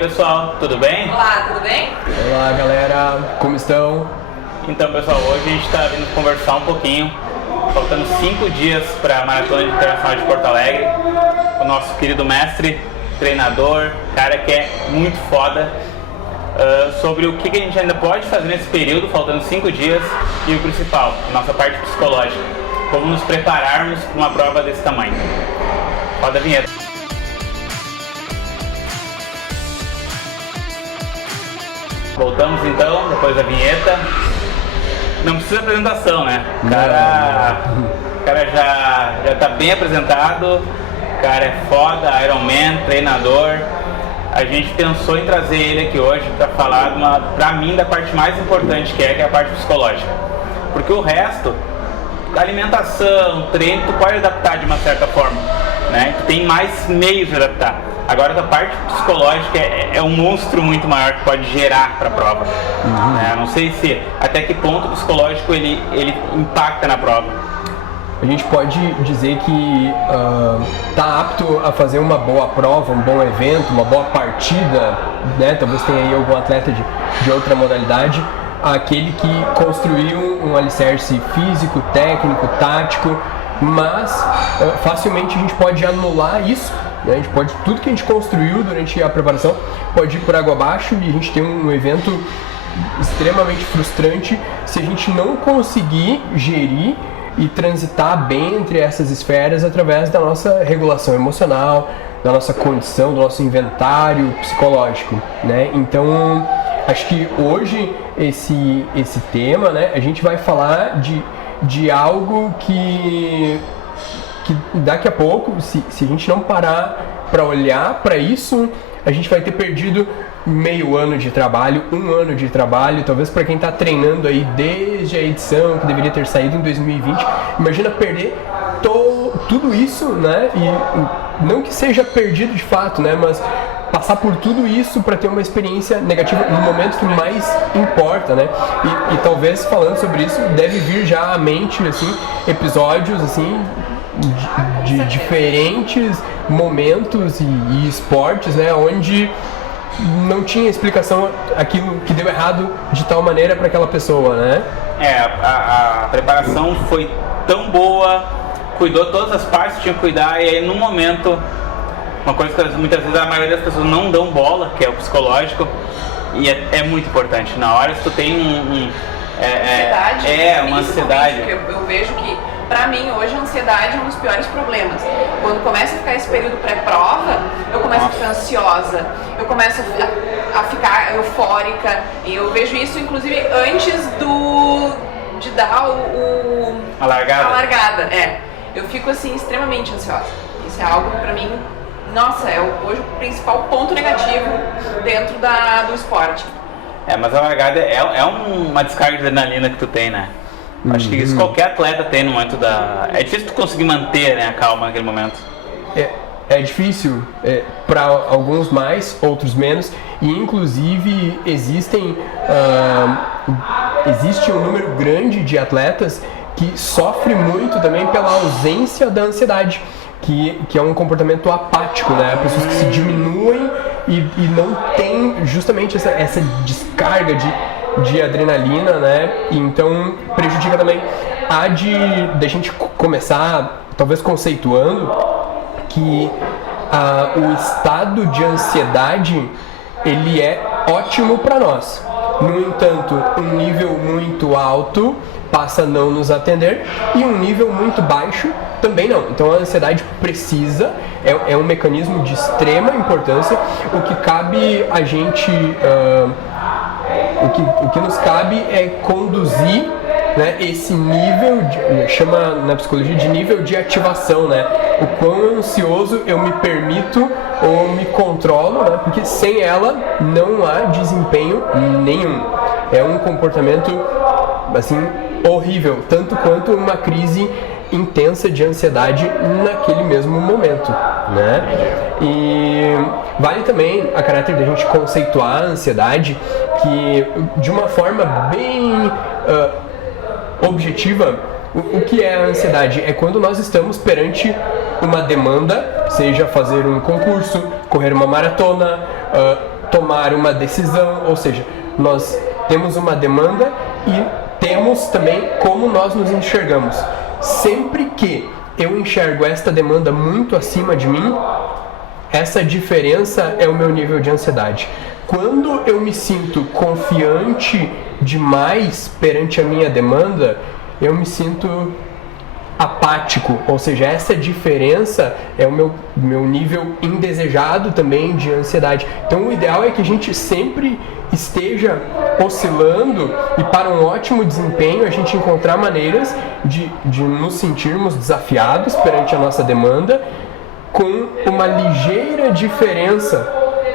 pessoal, tudo bem? Olá, tudo bem? Olá galera, como estão? Então pessoal, hoje a gente está vindo conversar um pouquinho, faltando 5 dias para a Maratona Internacional de Porto Alegre, o nosso querido mestre, treinador, cara que é muito foda, sobre o que a gente ainda pode fazer nesse período, faltando 5 dias, e o principal, a nossa parte psicológica, como nos prepararmos para uma prova desse tamanho. Roda a vinheta. Voltamos então, depois da vinheta. Não precisa apresentação, né? O cara já tá bem apresentado, o cara é foda, Ironman, treinador. A gente pensou em trazer ele aqui hoje para falar, pra mim, da parte mais importante que é a parte psicológica. Porque o resto, alimentação, treino, tu pode adaptar de uma certa forma, né? Tu tem mais meios de adaptar. Agora a parte psicológica é um monstro muito maior que pode gerar para a prova. Não sei até que ponto o psicológico ele impacta na prova. A gente pode dizer que tá apto a fazer uma boa prova, um bom evento, uma boa partida, né? Talvez tenha aí algum atleta de outra modalidade, aquele que construiu um alicerce físico, técnico, tático, mas facilmente a gente pode anular isso. A gente pode, tudo que a gente construiu durante a preparação pode ir por água abaixo e a gente tem um evento extremamente frustrante se a gente não conseguir gerir e transitar bem entre essas esferas através da nossa regulação emocional, da nossa condição, do nosso inventário psicológico, né? Então, acho que hoje esse tema, né, a gente vai falar de algo que daqui a pouco, se a gente não parar para olhar para isso, a gente vai ter perdido meio ano de trabalho, 1 ano de trabalho, talvez para quem está treinando aí desde a edição que deveria ter saído em 2020, imagina perder tudo isso, né? E não que seja perdido de fato, né? Mas passar por tudo isso para ter uma experiência negativa no momento que mais importa, né? E talvez falando sobre isso deve vir já à mente assim episódios assim de diferentes momentos e esportes, né, onde não tinha explicação aquilo que deu errado de tal maneira para aquela pessoa, né? A preparação foi tão boa, cuidou todas as partes que tinha que cuidar, e aí no momento, uma coisa que muitas vezes a maioria das pessoas não dão bola, que é o psicológico, e é muito importante. Na hora se tu tem uma ansiedade. Eu vejo que pra mim, hoje, a ansiedade é um dos piores problemas. Quando começa a ficar esse período pré-prova, eu começo a ficar ansiosa, eu começo a ficar eufórica. E eu vejo isso, inclusive, antes de dar a largada. Eu fico, assim, extremamente ansiosa. Isso é algo, pra mim, nossa, hoje o principal ponto negativo dentro do esporte. Mas a largada é uma descarga de adrenalina que tu tem, né? Acho que isso qualquer atleta tem no momento É difícil tu conseguir manter, né, a calma naquele momento. É difícil, para alguns mais, outros menos, e inclusive existe um número grande de atletas que sofre muito também pela ausência da ansiedade, que é um comportamento apático, né? Pessoas que se diminuem e não tem justamente essa descarga de adrenalina, né? E então prejudica também a gente começar, talvez conceituando que o estado de ansiedade ele é ótimo para nós. No entanto, um nível muito alto passa a não nos atender e um nível muito baixo também não. Então a ansiedade precisa, é um mecanismo de extrema importância. O que cabe a gente o que nos cabe é conduzir, né, esse nível, chama na psicologia de nível de ativação, né? O quão ansioso eu me permito ou me controlo, né? Porque sem ela não há desempenho nenhum. É um comportamento assim horrível, tanto quanto uma crise intensa de ansiedade naquele mesmo momento, né? E vale também a caráter da gente conceituar a ansiedade que de uma forma bem objetiva. O que é a ansiedade? É quando nós estamos perante uma demanda, seja fazer um concurso, correr uma maratona, tomar uma decisão, ou seja, nós temos uma demanda e temos também como nós nos enxergamos. Sempre que eu enxergo esta demanda muito acima de mim, essa diferença é o meu nível de ansiedade. Quando eu me sinto confiante demais perante a minha demanda, eu me sinto apático, ou seja, essa diferença é o meu nível indesejado também de ansiedade. Então o ideal é que a gente sempre esteja oscilando e para um ótimo desempenho a gente encontrar maneiras de nos sentirmos desafiados perante a nossa demanda com uma ligeira diferença,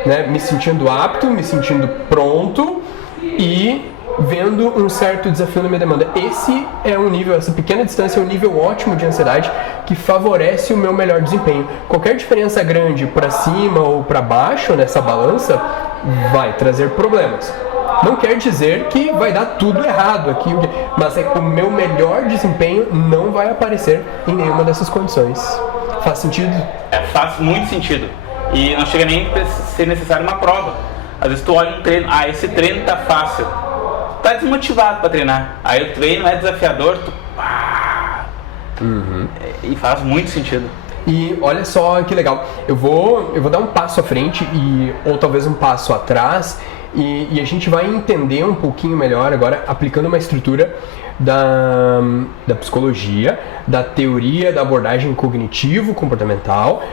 né? Me sentindo apto, me sentindo pronto e vendo um certo desafio na minha demanda. Esse é um nível, essa pequena distância é um nível ótimo de ansiedade que favorece o meu melhor desempenho. Qualquer diferença grande para cima ou para baixo nessa balança vai trazer problemas. Não quer dizer que vai dar tudo errado aqui, mas é que o meu melhor desempenho não vai aparecer em nenhuma dessas condições. Faz sentido? Faz muito sentido. E não chega nem a ser necessário uma prova. Às vezes tu olha um treino, esse treino tá fácil. Tá desmotivado para treinar. Aí o treino é desafiador, e faz muito sentido. E olha só que legal, eu vou dar um passo à frente ou talvez um passo atrás e a gente vai entender um pouquinho melhor agora aplicando uma estrutura da psicologia, da teoria da abordagem cognitivo-comportamental,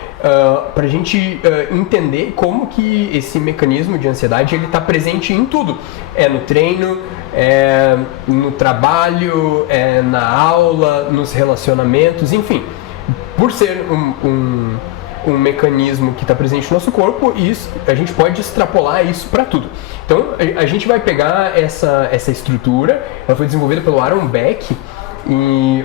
para a gente entender como que esse mecanismo de ansiedade ele está presente em tudo. É no treino, é no trabalho, é na aula, nos relacionamentos, enfim. Por ser um mecanismo que está presente no nosso corpo, a gente pode extrapolar isso para tudo. Então, a gente vai pegar essa estrutura, ela foi desenvolvida pelo Aaron Beck, e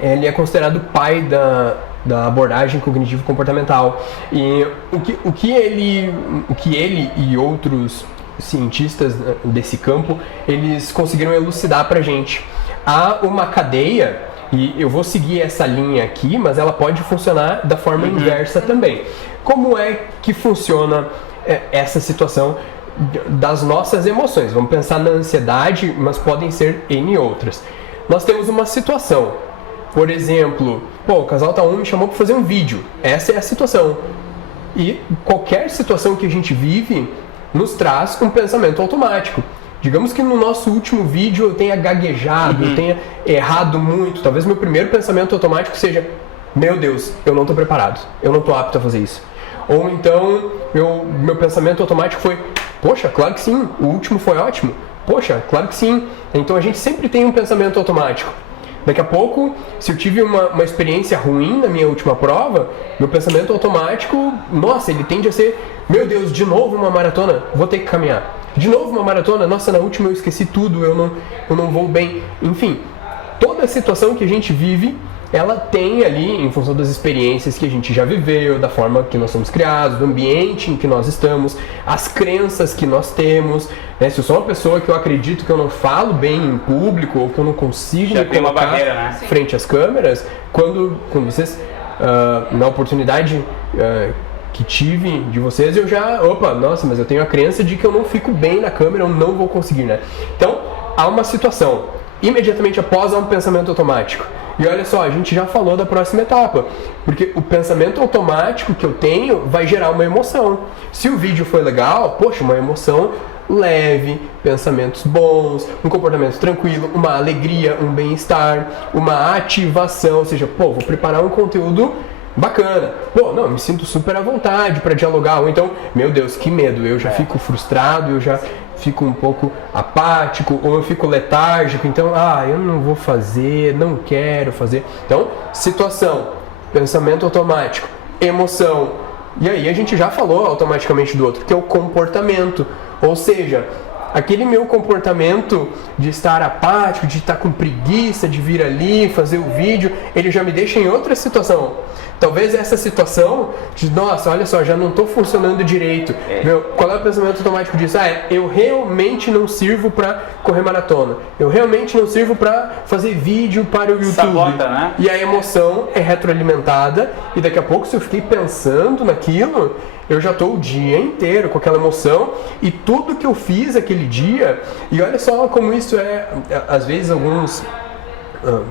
ele é considerado o pai da abordagem cognitivo-comportamental. E o que ele e outros cientistas desse campo, eles conseguiram elucidar para a gente. Há uma cadeia, e eu vou seguir essa linha aqui, mas ela pode funcionar da forma inversa também. Como é que funciona essa situação das nossas emoções? Vamos pensar na ansiedade, mas podem ser N outras. Nós temos uma situação, por exemplo, o casal tá me chamou para fazer um vídeo. Essa é a situação. E qualquer situação que a gente vive nos traz um pensamento automático. Digamos que no nosso último vídeo eu tenha gaguejado, eu tenha errado muito. Talvez meu primeiro pensamento automático seja: meu Deus, eu não estou preparado, eu não estou apto a fazer isso. Ou então, meu pensamento automático foi: poxa, claro que sim, o último foi ótimo. Poxa, claro que sim. Então a gente sempre tem um pensamento automático. Daqui a pouco, se eu tive uma experiência ruim na minha última prova, meu pensamento automático, nossa, ele tende a ser: meu Deus, de novo uma maratona, vou ter que caminhar. De novo uma maratona, nossa, na última eu esqueci tudo, eu não vou bem. Enfim, toda a situação que a gente vive, ela tem ali, em função das experiências que a gente já viveu, da forma que nós somos criados, do ambiente em que nós estamos, as crenças que nós temos, né? Se eu sou uma pessoa que eu acredito que eu não falo bem em público, ou que eu não consigo já me colocar barreira, né? Frente às câmeras, quando vocês, na oportunidade que tive de vocês, eu já, nossa, mas eu tenho a crença de que eu não fico bem na câmera, eu não vou conseguir, né? Então, há uma situação, imediatamente após há um pensamento automático. E olha só, a gente já falou da próxima etapa, porque o pensamento automático que eu tenho vai gerar uma emoção. Se o vídeo foi legal, poxa, uma emoção leve, pensamentos bons, um comportamento tranquilo, uma alegria, um bem-estar, uma ativação, ou seja, vou preparar um conteúdo bacana. Me sinto super à vontade para dialogar. Ou então, meu Deus, que medo, eu já fico frustrado, eu já fico um pouco apático, ou eu fico letárgico, então, eu não vou fazer, não quero fazer. Então, situação, pensamento automático, emoção. E aí a gente já falou automaticamente do outro, que é o comportamento. Ou seja, aquele meu comportamento de estar apático, de estar com preguiça, de vir ali, fazer o vídeo, ele já me deixa em outra situação. Talvez essa situação de, nossa, olha só, já não estou funcionando direito. Meu, qual é o pensamento automático disso? Eu realmente não sirvo para correr maratona. Eu realmente não sirvo para fazer vídeo para o YouTube. Sabota, né? E a emoção é retroalimentada e daqui a pouco, se eu fiquei pensando naquilo, eu já estou o dia inteiro com aquela emoção e tudo que eu fiz aquele dia, e olha só como isso às vezes alguns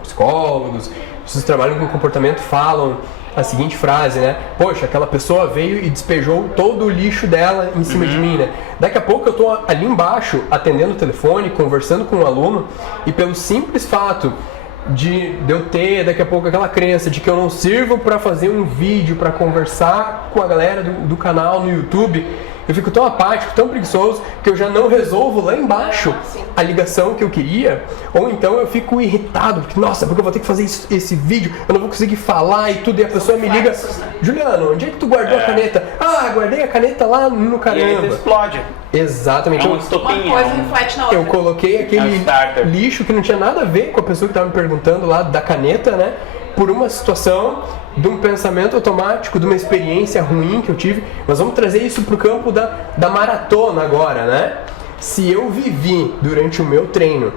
psicólogos, pessoas que trabalham com comportamento falam a seguinte frase, né? Poxa, aquela pessoa veio e despejou todo o lixo dela em cima de mim, né? Daqui a pouco eu tô ali embaixo, atendendo o telefone, conversando com um aluno, e pelo simples fato de eu ter daqui a pouco aquela crença de que eu não sirvo para fazer um vídeo, para conversar com a galera do canal no YouTube, eu fico tão apático, tão preguiçoso, que eu já não resolvo lá embaixo a ligação que eu queria, ou então eu fico irritado, porque, nossa, porque eu vou ter que fazer esse vídeo, eu não vou conseguir falar e tudo, e a pessoa me liga, Juliano, onde é que tu guardou a caneta? Guardei a caneta lá no caramba. E aí explode. Exatamente. É uma estopinha. Uma coisa reflete na outra. Eu coloquei aquele lixo que não tinha nada a ver com a pessoa que estava me perguntando lá da caneta, né? Por uma situação, de um pensamento automático, de uma experiência ruim que eu tive. Mas vamos trazer isso para o campo da maratona agora, né? Se eu vivi durante o meu treino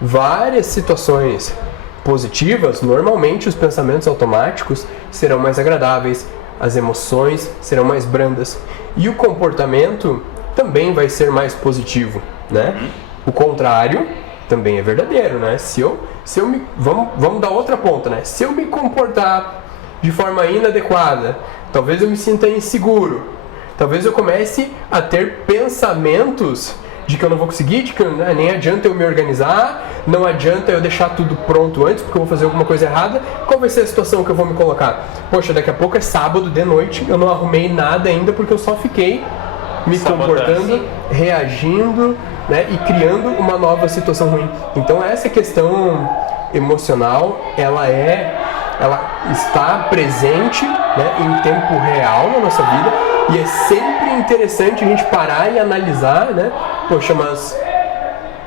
várias situações positivas, normalmente os pensamentos automáticos serão mais agradáveis, as emoções serão mais brandas e o comportamento também vai ser mais positivo, né? O contrário também é verdadeiro, né? Vamos dar outra ponta, né? Se eu me comportar de forma inadequada, talvez eu me sinta inseguro, talvez eu comece a ter pensamentos de que eu não vou conseguir, de que nem adianta eu me organizar, não adianta eu deixar tudo pronto antes porque eu vou fazer alguma coisa errada. Qual vai ser a situação que eu vou me colocar? Poxa, daqui a pouco é sábado de noite, eu não arrumei nada ainda porque eu só fiquei me comportando, reagindo, né, e criando uma nova situação ruim. Então essa questão emocional, ela está presente, né, em tempo real na nossa vida, e é sempre interessante a gente parar e analisar, né, poxa, mas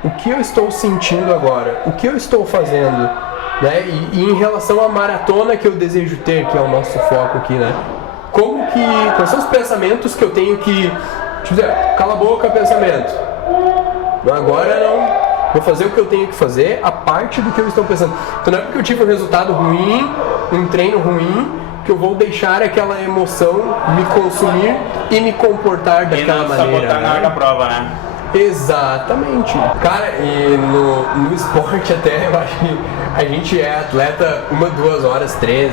o que eu estou sentindo agora? O que eu estou fazendo? Né? E em relação à maratona que eu desejo ter, que é o nosso foco aqui, né? Quais são os pensamentos que eu tenho que... Tipo, cala a boca, pensamento. Agora não. Vou fazer o que eu tenho que fazer, a parte do que eu estou pensando. Então não é porque eu tive um resultado ruim, um treino ruim, que eu vou deixar aquela emoção me consumir e me comportar daquela maneira. E não sabotar na hora da prova, né? Exatamente. Cara, e no esporte até, eu acho que a gente é atleta 1, 2 horas, 3,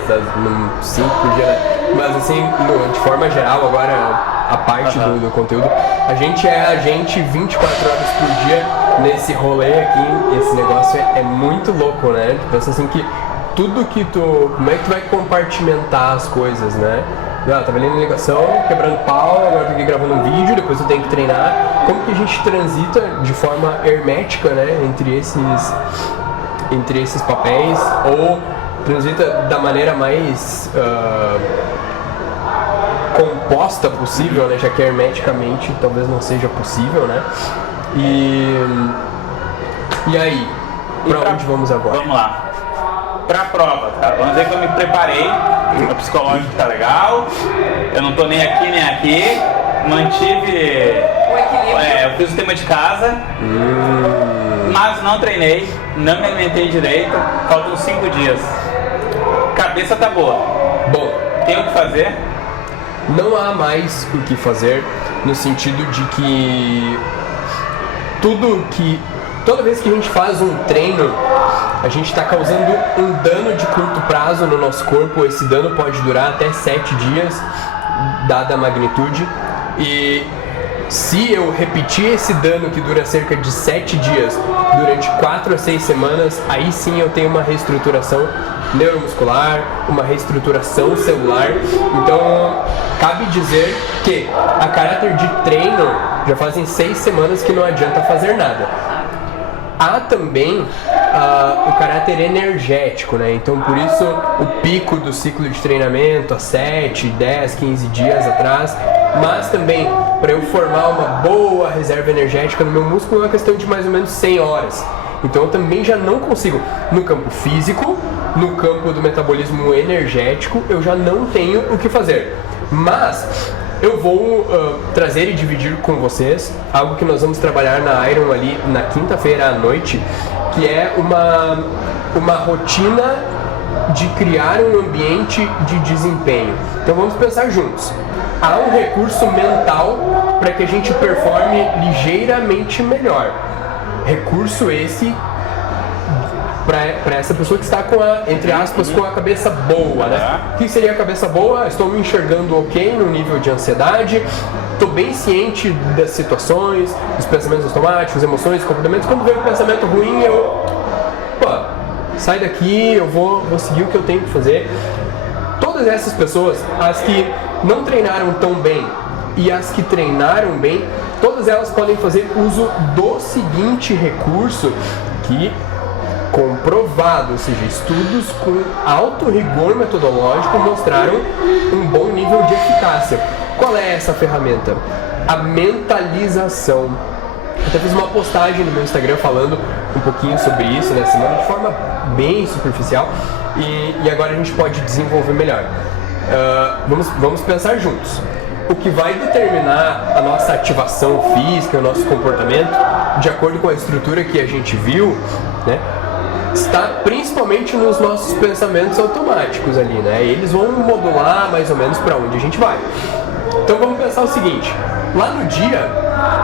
5 por dia, né? Mas assim, de forma geral, agora a parte do conteúdo, a gente é agente 24 horas por dia nesse rolê aqui. Esse negócio é muito louco, né? Tu pensa assim que tudo que como é que tu vai compartimentar as coisas, né? Tava ali na ligação, quebrando pau, agora tô aqui gravando um vídeo, depois eu tenho que treinar. Como que a gente transita de forma hermética, né, entre esses papéis, ou transita da maneira mais composta possível, né, já que hermeticamente talvez não seja possível, né? E aí, pra onde vamos agora? Vamos lá. Pra prova, tá? Vamos dizer que eu me preparei, o psicológico tá legal, eu não tô nem aqui, mantive o equilíbrio. Eu fiz o tema de casa, mas não treinei, não me alimentei direito, faltam 5 dias. Cabeça tá boa. Bom, tem o que fazer? Não há mais o que fazer, no sentido de que toda vez que a gente faz um treino, a gente está causando um dano de curto prazo no nosso corpo. Esse dano pode durar até 7 dias, dada a magnitude. E se eu repetir esse dano que dura cerca de 7 dias durante 4 a 6 semanas, aí sim eu tenho uma reestruturação neuromuscular, uma reestruturação celular. Então, cabe dizer que, a caráter de treino, já fazem 6 semanas que não adianta fazer nada. Há também o caráter energético, né? Então por isso o pico do ciclo de treinamento há 7, 10, 15 dias atrás, mas também para eu formar uma boa reserva energética no meu músculo é uma questão de mais ou menos 100 horas. Então eu também já não consigo, no campo físico, no campo do metabolismo energético, eu já não tenho o que fazer. Mas eu vou trazer e dividir com vocês algo que nós vamos trabalhar na Iron ali na quinta-feira à noite, que é uma rotina de criar um ambiente de desempenho. Então vamos pensar juntos. Há um recurso mental para que a gente performe ligeiramente melhor. Recurso esse para essa pessoa que está com entre aspas, com a cabeça boa, né? O que seria a cabeça boa? Estou me enxergando ok no nível de ansiedade, estou bem ciente das situações, dos pensamentos automáticos, emoções, comportamentos. Quando vem um pensamento ruim, sai daqui, eu vou seguir o que eu tenho que fazer. Todas essas pessoas, as que não treinaram tão bem e as que treinaram bem, todas elas podem fazer uso do seguinte recurso que comprovado, ou seja, estudos com alto rigor metodológico mostraram um bom nível de eficácia. Qual é essa ferramenta? A mentalização. Eu até fiz uma postagem no meu Instagram falando um pouquinho sobre isso nessa semana de forma bem superficial e agora a gente pode desenvolver melhor. Vamos pensar juntos. O que vai determinar a nossa ativação física, o nosso comportamento, de acordo com a estrutura que a gente viu, né, está principalmente nos nossos pensamentos automáticos ali, né? Eles vão modular mais ou menos para onde a gente vai. Então vamos pensar o seguinte: lá no dia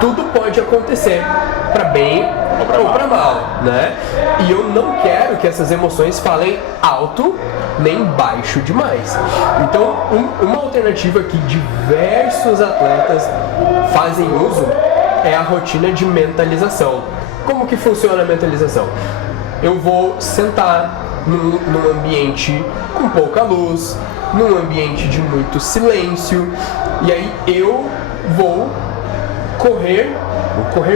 tudo pode acontecer, para bem ou para mal, né? E eu não quero que essas emoções falem alto nem baixo demais. Então uma alternativa que diversos atletas fazem uso é a rotina de mentalização. Como que funciona a mentalização? Eu vou sentar num ambiente com pouca luz, num ambiente de muito silêncio, e aí eu vou correr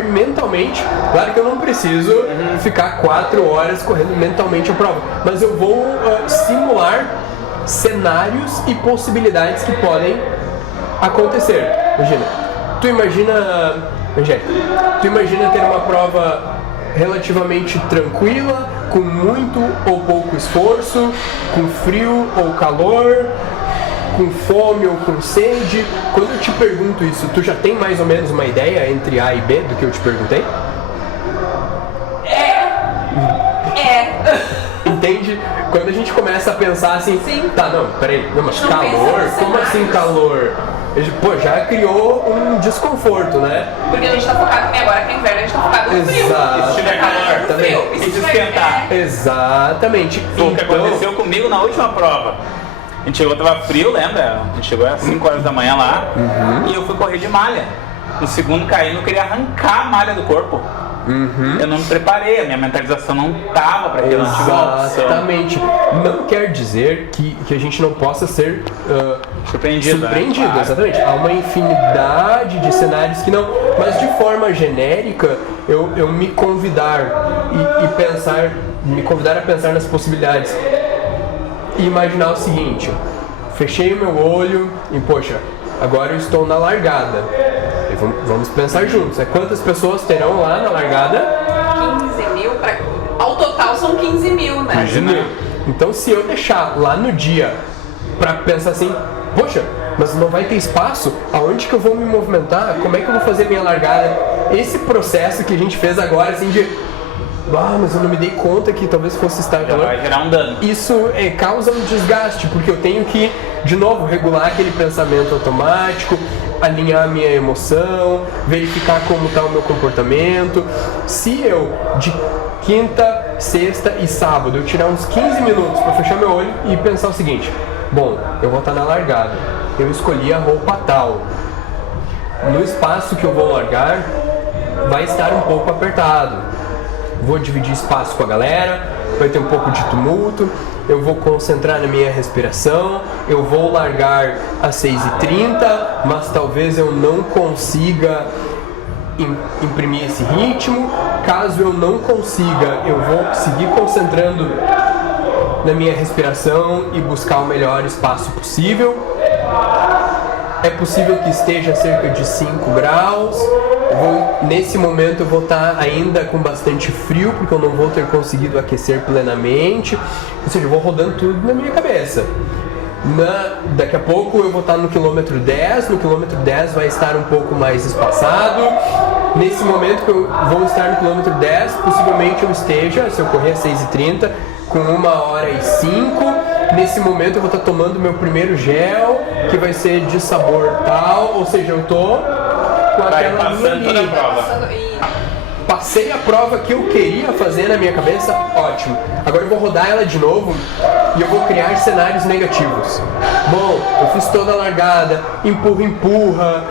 mentalmente. Claro que eu não preciso ficar 4 horas correndo mentalmente a prova, mas eu vou simular cenários e possibilidades que podem acontecer. Angélica, tu imagina ter uma prova relativamente tranquila, com muito ou pouco esforço, com frio ou calor, com fome ou com sede. Quando eu te pergunto isso, tu já tem mais ou menos uma ideia entre A e B do que eu te perguntei? Entende? Quando a gente começa a pensar assim, sim. Tá, não, peraí, não, mas calor? Como assim calor? Pô, já criou um desconforto, né? Porque a gente tá focado em agora que é inverno, a gente tá focado no frio. E se tiver calor também, e se esquentar. Exatamente. Foi o que aconteceu comigo na última prova. A gente chegou, tava frio, lembra? A gente chegou às 5 horas da manhã lá e eu fui correr de malha. No segundo caindo, eu queria arrancar a malha do corpo. Eu não me preparei, a minha mentalização não tava para aquilo. Exatamente. Não quer dizer que a gente não possa ser surpreendido, né? Claro. Exatamente. Há uma infinidade de cenários que não, mas de forma genérica eu me convidar me convidar a pensar nas possibilidades e imaginar o seguinte: fechei o meu olho e poxa, agora eu estou na largada. Vamos pensar juntos, né? Quantas pessoas terão lá na largada? 15 mil, ao total são 15 mil, né? Imagina. Então se eu deixar lá no dia pra pensar assim, poxa, mas não vai ter espaço, aonde que eu vou me movimentar? Como é que eu vou fazer minha largada? Esse processo que a gente fez agora, assim, mas eu não me dei conta que talvez fosse estar calor. Vai gerar um dano. Isso causa um desgaste, porque eu tenho que, de novo, regular aquele pensamento automático, alinhar a minha emoção, verificar como está o meu comportamento. Se eu, de quinta, sexta e sábado, eu tirar uns 15 minutos para fechar meu olho e pensar o seguinte: bom, eu vou estar na largada, eu escolhi a roupa tal, no espaço que eu vou largar vai estar um pouco apertado, vou dividir espaço com a galera, vai ter um pouco de tumulto, eu vou concentrar na minha respiração, eu vou largar às 6h30, mas talvez eu não consiga imprimir esse ritmo. Caso eu não consiga, eu vou seguir concentrando na minha respiração e buscar o melhor espaço possível. É possível que esteja a cerca de 5 graus. Nesse momento eu vou estar ainda com bastante frio, porque eu não vou ter conseguido aquecer plenamente. Ou seja, eu vou rodando tudo na minha cabeça. Daqui a pouco eu vou estar no quilômetro 10. No quilômetro 10 vai estar um pouco mais espaçado. Nesse momento que eu vou estar no quilômetro 10, possivelmente eu esteja, se eu correr a 6h30, com 1h05. Nesse momento eu vou estar tomando meu primeiro gel, que vai ser de sabor tal, ou seja, eu tô com aquela linha toda a prova. Passei a prova que eu queria fazer na minha cabeça, ótimo. Agora eu vou rodar ela de novo e eu vou criar cenários negativos. Bom, eu fiz toda a largada, empurra,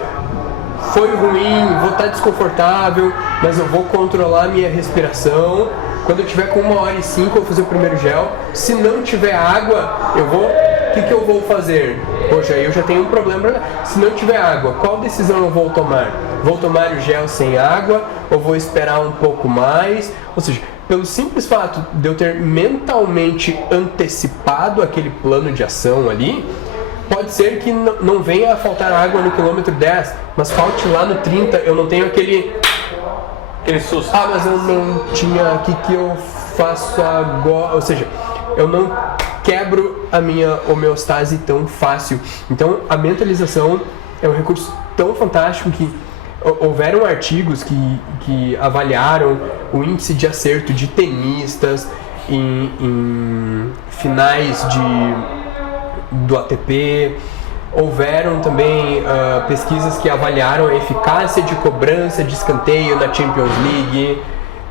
foi ruim, vou estar desconfortável, mas eu vou controlar minha respiração. Quando eu tiver com 1h05, eu vou fazer o primeiro gel. Se não tiver água, o que eu vou fazer? Poxa, eu já tenho um problema. Se não tiver água, qual decisão eu vou tomar? Vou tomar o gel sem água ou vou esperar um pouco mais? Ou seja, pelo simples fato de eu ter mentalmente antecipado aquele plano de ação ali, pode ser que não venha a faltar água no quilômetro 10, mas falte lá no 30, eu não tenho aquele susto. Ah, mas eu não tinha, o que eu faço agora? Ou seja, eu não quebro a minha homeostase tão fácil. Então, a mentalização é um recurso tão fantástico que houveram artigos que avaliaram o índice de acerto de tenistas em finais do ATP. Houveram também pesquisas que avaliaram a eficácia de cobrança de escanteio na Champions League,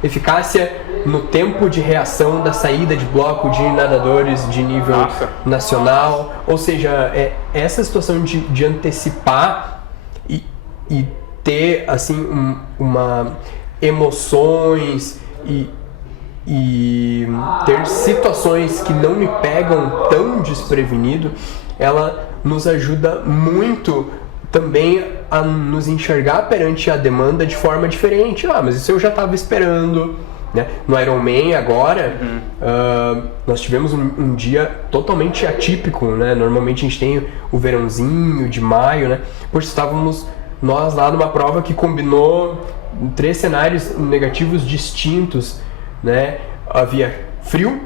eficácia no tempo de reação da saída de bloco de nadadores de nível nacional. Ou seja, essa situação de antecipar e ter assim emoções e ter situações que não me pegam tão desprevenido, ela nos ajuda muito também a nos enxergar perante a demanda de forma diferente. Mas isso eu já estava esperando, né? No Ironman agora, nós tivemos um dia totalmente atípico, né? Normalmente a gente tem o verãozinho de maio, né? Pois estávamos nós lá numa prova que combinou 3 cenários negativos distintos, né? Havia frio,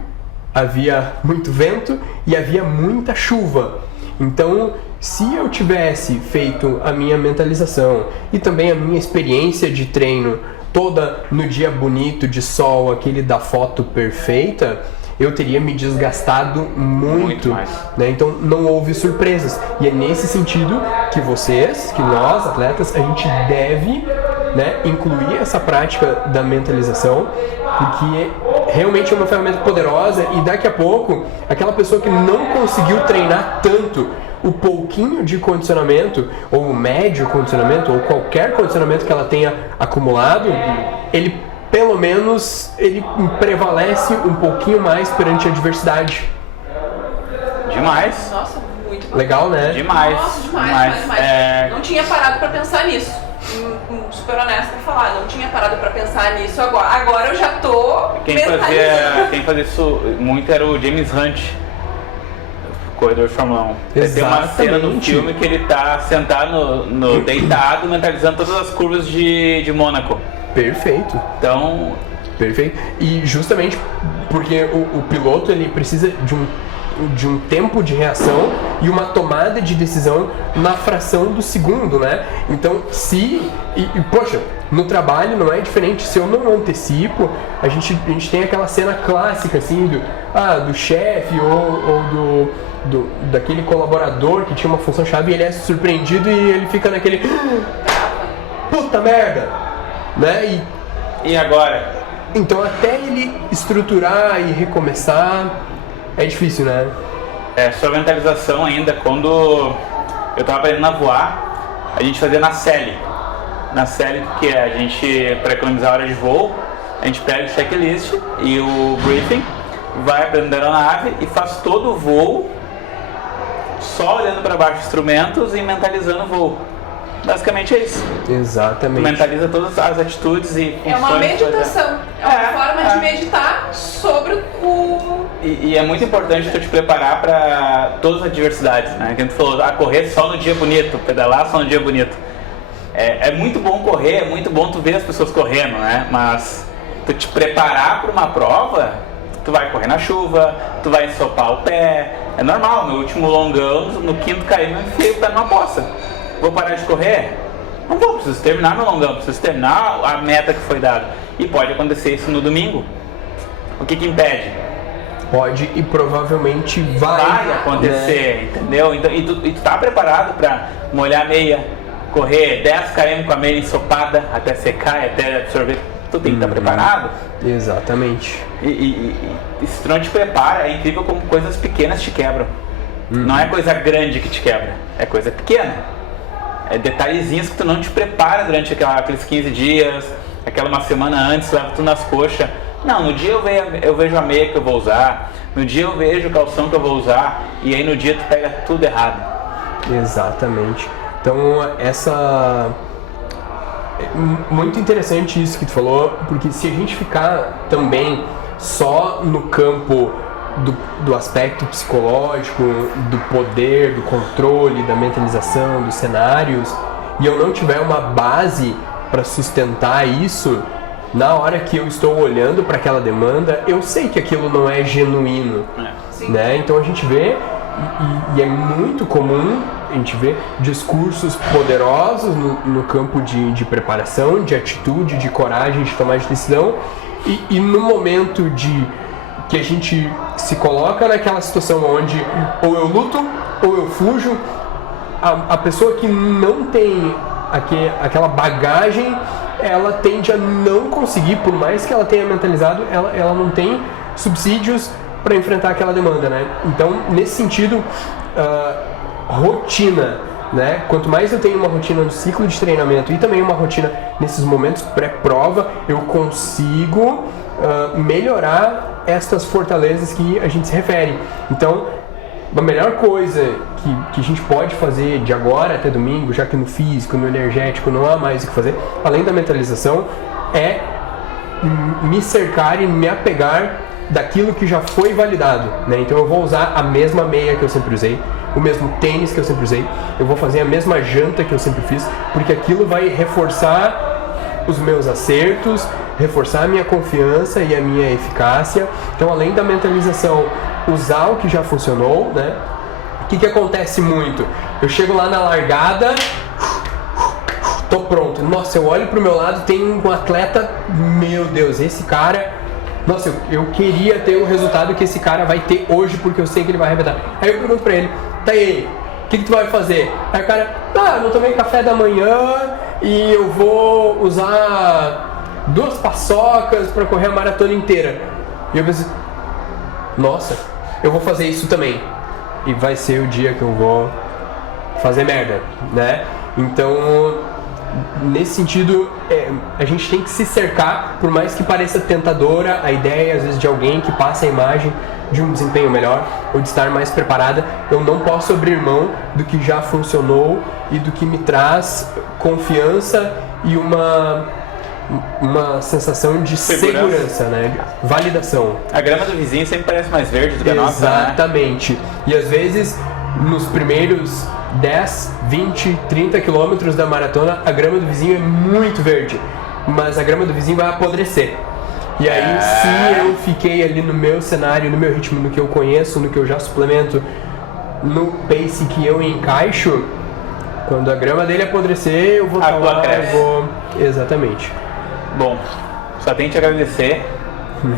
havia muito vento e havia muita chuva. Então, se eu tivesse feito a minha mentalização e também a minha experiência de treino toda no dia bonito de sol, aquele da foto perfeita, eu teria me desgastado muito mais, né? Então não houve surpresas. E é nesse sentido que nós, atletas, a gente deve, né, incluir essa prática da mentalização, porque realmente é uma ferramenta poderosa. E daqui a pouco, aquela pessoa que não conseguiu treinar tanto, o pouquinho de condicionamento, ou o médio condicionamento, ou qualquer condicionamento que ela tenha acumulado, ele pelo menos ele prevalece um pouquinho mais perante a adversidade. Demais. Nossa, muito bom. Legal, né? Demais. Nossa, demais. Não tinha parado pra pensar nisso. Super honesto pra falar, não tinha parado pra pensar nisso agora. Agora eu já tô quem fazia isso muito era o James Hunt, corredor de Fórmula 1. Tem uma cena no filme que ele tá sentado deitado, mentalizando todas as curvas de Mônaco. Perfeito. Então... Perfeito. E justamente porque o piloto ele precisa de um tempo de reação e uma tomada de decisão na fração do segundo, né? Então, poxa, no trabalho não é diferente. Se eu não antecipo, a gente tem aquela cena clássica, assim, do chefe ou daquele colaborador que tinha uma função-chave e ele é surpreendido e ele fica naquele... Puta merda! Né? E agora? Então, até ele estruturar e recomeçar, é difícil, né? Sobre a mentalização ainda, quando eu estava aprendendo a voar, a gente fazia na Sally. Na Sally, que a gente, para economizar a hora de voo, a gente pega o checklist e o briefing, vai aprendendo a aeronave e faz todo o voo só olhando para baixo dos instrumentos e mentalizando o voo. Basicamente é isso. Exatamente. Mentaliza todas as atitudes e funções. É uma meditação. É uma forma de é. meditar sobre o... E é muito importante tu te preparar para todas as adversidades, né? Que tu falou, correr só no dia bonito, pedalar só no dia bonito. É muito bom correr, é muito bom tu ver as pessoas correndo, né? Mas tu te preparar para uma prova, tu vai correr na chuva, tu vai ensopar o pé. É normal, no último longão, no quinto cair, eu enfiei o pé numa poça. Vou parar de correr? Não vou, preciso terminar meu longão, preciso terminar a meta que foi dada. E pode acontecer isso no domingo. O que impede? Pode e provavelmente vai acontecer, né? Entendeu? Então, e tu tá preparado para molhar a meia, correr 10 km com a meia ensopada até secar e até absorver? Tu tem que estar preparado. Exatamente. E se tu não te prepara, é incrível como coisas pequenas te quebram. Não é coisa grande que te quebra, é coisa pequena. É detalhezinhos que tu não te prepara durante aqueles 15 dias, aquela uma semana antes, leva tu nas coxas. Não, no dia eu vejo a meia que eu vou usar, no dia eu vejo o calção que eu vou usar, e aí no dia tu pega tudo errado. Exatamente. Então, muito interessante isso que tu falou, porque se a gente ficar também só no campo do aspecto psicológico, do poder, do controle, da mentalização, dos cenários, e eu não tiver uma base para sustentar isso, na hora que eu estou olhando para aquela demanda, eu sei que aquilo não é genuíno, né? Então a gente vê, e é muito comum a gente ver discursos poderosos no campo de preparação, de atitude, de coragem, de tomar de decisão, e no momento que a gente se coloca naquela situação onde ou eu luto ou eu fujo, a pessoa que não tem aquela bagagem, ela tende a não conseguir, por mais que ela tenha mentalizado, ela não tem subsídios para enfrentar aquela demanda, né? Então, nesse sentido, rotina, né? Quanto mais eu tenho uma rotina no ciclo de treinamento e também uma rotina nesses momentos pré-prova, eu consigo melhorar estas fortalezas que a gente se refere. Então, a melhor coisa que a gente pode fazer de agora até domingo, já que no físico, no energético não há mais o que fazer, além da mentalização, é me cercar e me apegar daquilo que já foi validado, né? Então eu vou usar a mesma meia que eu sempre usei, o mesmo tênis que eu sempre usei, eu vou fazer a mesma janta que eu sempre fiz, porque aquilo vai reforçar os meus acertos, reforçar a minha confiança e a minha eficácia. Então, além da mentalização, usar o que já funcionou, né? O que acontece muito? Eu chego lá na largada, tô pronto. Nossa, eu olho pro meu lado, tem um atleta, meu Deus, esse cara... Nossa, eu queria ter o resultado que esse cara vai ter hoje, porque eu sei que ele vai arrebentar. Aí eu pergunto pra ele, tá aí, o que tu vai fazer? Aí o cara, eu não tomei café da manhã e eu vou usar 2 paçocas pra correr a maratona inteira. E eu pensei, nossa, eu vou fazer isso também. E vai ser o dia que eu vou fazer merda, né? Então, nesse sentido, a gente tem que se cercar, por mais que pareça tentadora a ideia, às vezes, de alguém que passa a imagem de um desempenho melhor ou de estar mais preparada. Eu não posso abrir mão do que já funcionou e do que me traz confiança e uma sensação de segurança, né? Validação. A grama do vizinho sempre parece mais verde do que a nossa, né? Exatamente. E às vezes, nos primeiros 10, 20, 30 quilômetros da maratona, a grama do vizinho é muito verde, mas a grama do vizinho vai apodrecer. E aí, se eu fiquei ali no meu cenário, no meu ritmo, no que eu conheço, no que eu já suplemento, no pace que eu encaixo, quando a grama dele apodrecer, eu vou estar lá, Exatamente. Bom, só tenho que te agradecer,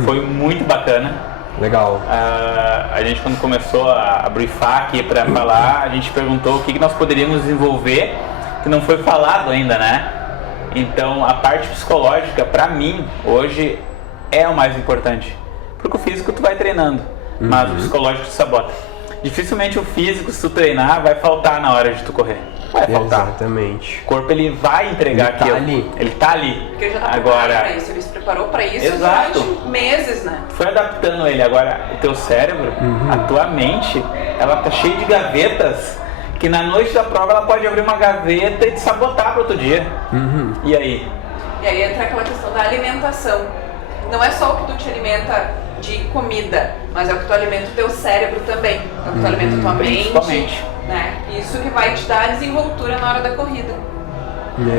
foi muito bacana. Legal. A gente, quando começou a briefar aqui para falar, a gente perguntou o que nós poderíamos desenvolver que não foi falado ainda, né? Então, a parte psicológica, para mim, hoje é o mais importante. Porque o físico tu vai treinando, mas o psicológico tu sabota. Dificilmente o físico, se tu treinar, vai faltar na hora de tu correr. Vai faltar. Exatamente. O corpo, ele vai entregar aquilo. Ele tá ali. Porque ele já tá preparado pra isso, ele se preparou pra isso durante meses, né? Foi adaptando ele. Agora, o teu cérebro, a tua mente, ela tá cheia de gavetas que na noite da prova ela pode abrir uma gaveta e te sabotar para outro dia. E aí? E aí entra aquela questão da alimentação. Não é só o que tu te alimenta de comida, mas é o que tu alimenta o teu cérebro também. É o que tu alimenta a tua mente, né? Isso que vai te dar desenvoltura na hora da corrida.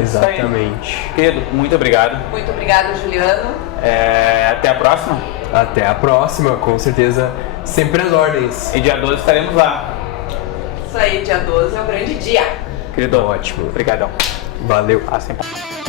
Exatamente. Querido, muito obrigado. Muito obrigada, Juliano. Até a próxima. Até a próxima, com certeza, sempre às ordens. E dia 12 estaremos lá. Isso aí, dia 12 é o grande dia. Querido, Ótimo. Obrigadão. Valeu. Sempre.